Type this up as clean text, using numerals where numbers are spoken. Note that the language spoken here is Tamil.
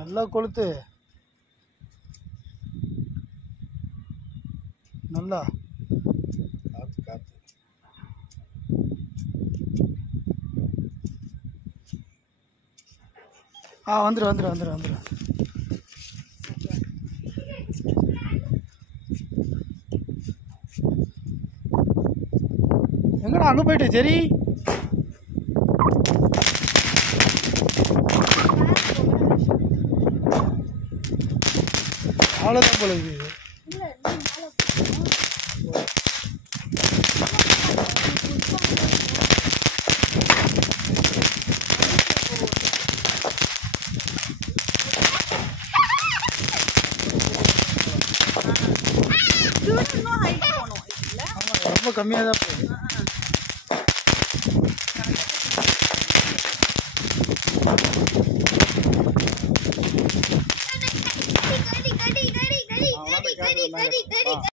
நல்லா கொளுத்து. நல்லா காத்து காத்து. வந்துரு. எங்கடா அங்கே போயிட்டு சரி. அவ்வளோதான் போல இருக்குது. ரொம்ப கம்மியாக தான் போகுது.